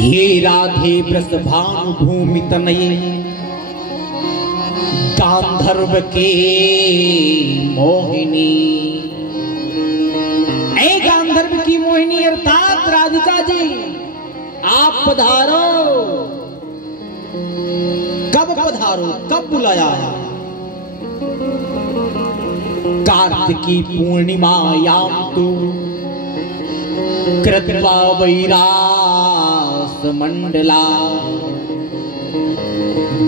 ये राधे वृषभानु भूमि तनये गांधर्व के मोहिनी। ऐ गांधर्व की मोहिनी अर्थात राधिका जी, आप पधारो। कब पधारो, कब बुलाया? कार्तिकी पूर्णिमायां तु कृत्वा वैरास मंडला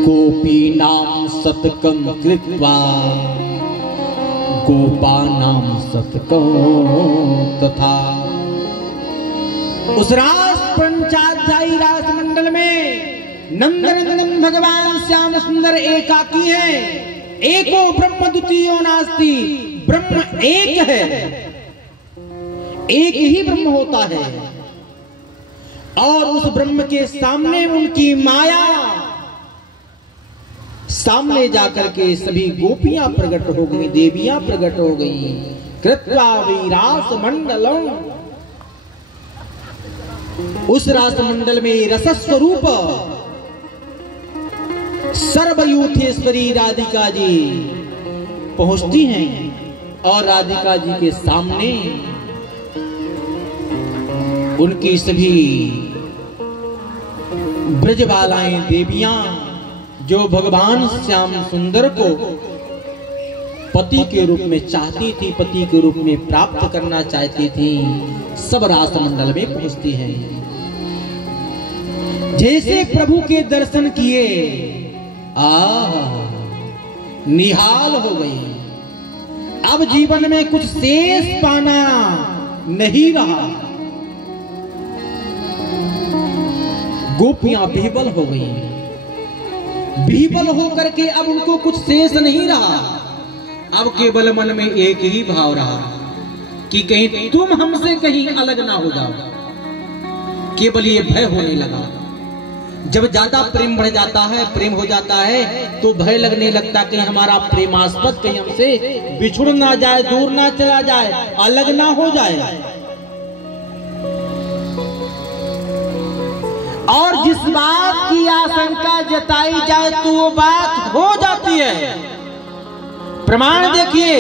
गोपीनां सतकं कृत्वा गोपानां सतकं तथा। उस रास पंचाध्यायी रास मंडल में नंदनंदन भगवान श्याम सुंदर एकाकी है। एको ब्रह्म द्वितीयो नास्ति, ब्रह्म एक है, एक ही ब्रह्म होता है। और उस ब्रह्म के सामने उनकी माया, सामने जाकर के सभी गोपियां प्रकट हो गई, देवियां प्रकट हो गई। कृत्वा विरास मंडलम, उस रास मंडल में रसस्वरूप सर्वयूथेश्वरी राधिका जी पहुंचती हैं और राधिका जी के सामने उनकी सभी ब्रजबालाएं देवियां जो भगवान श्याम सुंदर को पति के रूप में चाहती थी, पति के रूप में प्राप्त करना चाहती थी, सब रास मंडल में पहुंचती हैं। जैसे प्रभु के दर्शन किए निहाल हो गई। अब जीवन में कुछ शेष पाना नहीं रहा। गोपियां विह्वल हो गई, विह्वल होकर के अब उनको कुछ शेष नहीं रहा। अब केवल मन में एक ही भाव रहा कि कहीं तुम हमसे कहीं अलग ना हो जाओ। केवल ये भय होने लगा। जब ज्यादा प्रेम बढ़ जाता है, प्रेम हो जाता है, तो भय लगने लगता कि हमारा प्रेमास्पद कहीं हमसे बिछुड़ ना जाए, दूर ना चला जाए, अलग ना हो जाए। और जिस बात की आशंका जताई जाए तो वो बात हो जाती है। प्रमाण देखिए,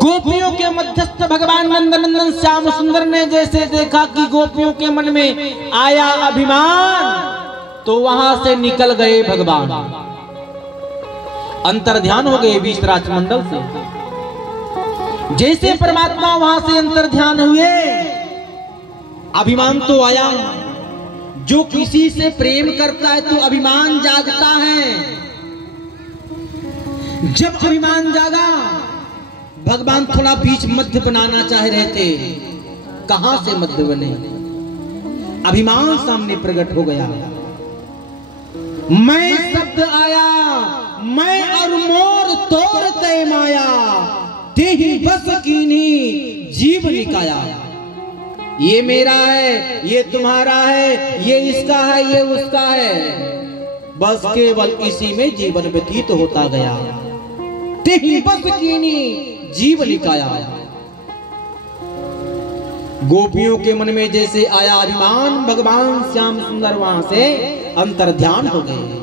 गोपियों के मध्यस्थ भगवान नंदनंदन श्याम सुंदर ने जैसे देखा कि गोपियों के मन में आया अभिमान, तो वहां से निकल गए भगवान, अंतर्ध्यान हो गए बीच राजमंडल से। जैसे परमात्मा वहां से अंतर्ध्यान हुए, अभिमान तो आया। जो किसी से प्रेम करता है तो अभिमान जागता है। जब अभिमान जागा, भगवान थोड़ा बीच मध्य बनाना चाह रहे थे। कहां से मध्य बने? अभिमान सामने प्रकट हो गया। मैं शब्द आया, मैं और मोर तोर तय माया, तेहि बस कीनी जीव निकाया। ये मेरा है, ये तुम्हारा है, ये इसका है, ये उसका है, बस केवल इसी में जीवन व्यतीत होता गया। तेहि बस कीनी जीव निकाया। गोपियों के मन में जैसे आया अभिमान, भगवान श्याम सुंदर वहां से अंतर्ध्यान हो गए।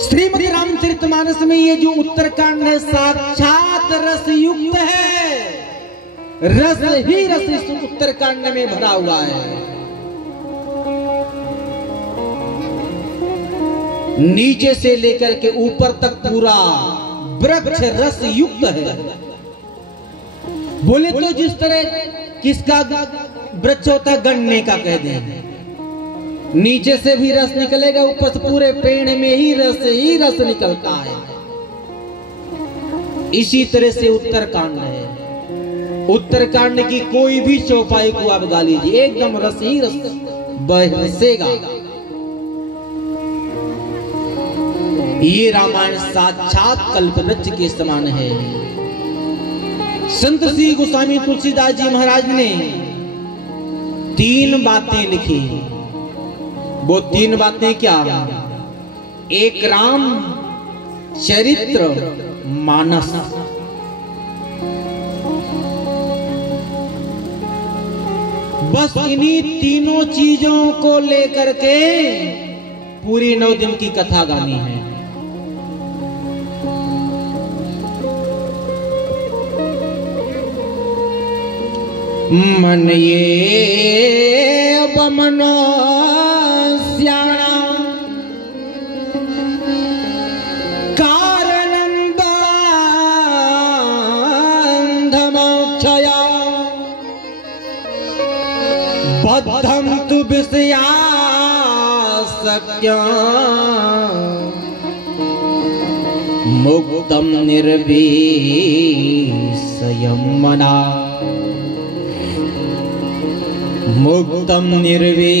श्रीमद् रामचरितमानस में ये जो उत्तरकांड है साक्षात रस युक्त है। रस ही रस इस उत्तरकांड में भरा हुआ है। नीचे से लेकर के ऊपर तक पूरा वृक्ष रस युक्त है। बोले तो जिस तरह किसका वृक्ष होता है, गन्ने का कह दें, नीचे से भी रस निकलेगा, ऊपर से पूरे पेड़ में ही रस निकलता है। इसी तरह से उत्तरकांड है। उत्तरकांड की कोई भी चौपाई को आप गा लीजिए, एकदम रस ही रस बरसेगा। ये रामायण साक्षात कल्पवृक्ष के समान है। संत श्री गोस्वामी तुलसीदास जी महाराज ने 3 बातें लिखी। वो 3 बातें क्या? एक राम चरित्र मानस। बस इन्हीं तीनों चीजों को लेकर के पूरी 9 दिन की कथा गानी है। मन ये बमनो श्याणा कारणं बंधमोक्षया बद्धं तु विषयासक्त्या मुक्तं निर्विषयं मना मुक्तं निर्वे